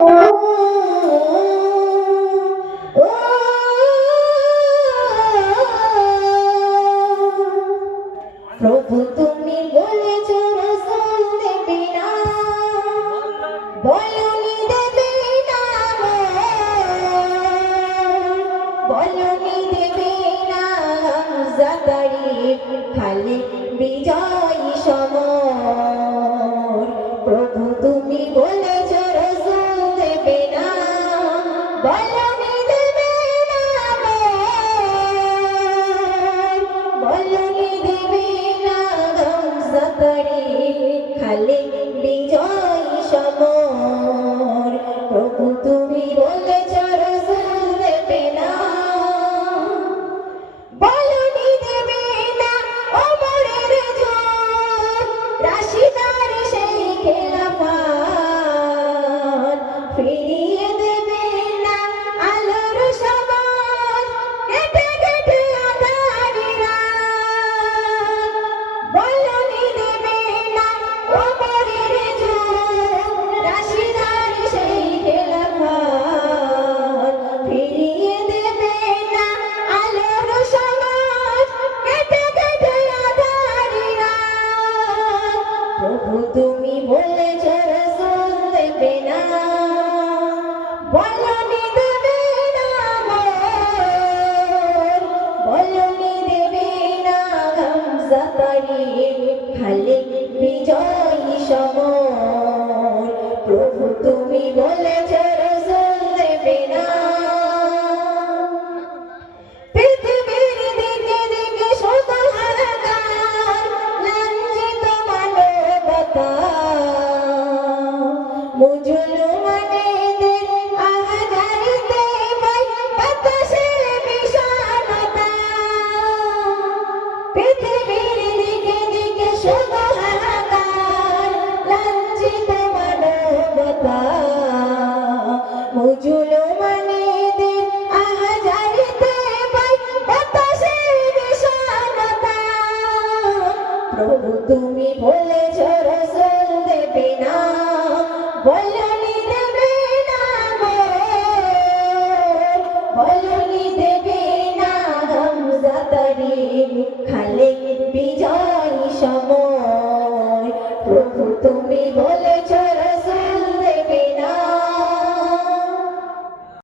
প্রভু তুমি বলেছ রাসূল দেবে না, বলনি দেবে না, বলনি দেবে না জাকারিব খালিদ বিজয়ী সমর। প্রভু তুমি বলেছ রাসূল দেবে না, বলনি দেবে না, বলনি দেবে না জাকারিব খালিদ বিজয়ী সমর। প্রভু তুমি বলেছ রাসূল দেবে না, বলনি দেবে না ওমরের যুগ, রাশিদার সেই খেলাফত ফিরিয়ে দেবে না আলোর সমাজ, কেটে কেটে আঁধারি রাত। বলনি দেবে না ওমরের যুগ, রাশিদার সেই খেলাফত ফিরিয়ে দেবে না আলোর সমাজ, কেটে কেটে আঁধারি রাত। প্রভু তুমি বলেছ রাসূল দেবে না, বলনি দেবে না, বলনি দেবে না জাকারিব খালিদ বিজয়ী সমর। প্রভু তুমি বলেছ রাসূল দেবে না। পৃথিবীর দিকে দিকে শুধু হাহাকার, লাঞ্ছিত মানবতা, মুজলমানেদের আহাজারিতে পাই বাতাসের বিষাণতা। পৃথিবীর দিকে দিকে শুধু হাহাকার, লাঞ্ছিত মানবতা, মুজলমানেদের আহাজারিতে পাই বাতাসের বিষাণতা। প্রভু তুমি বলেছ রাসূল দেবে না, বলনি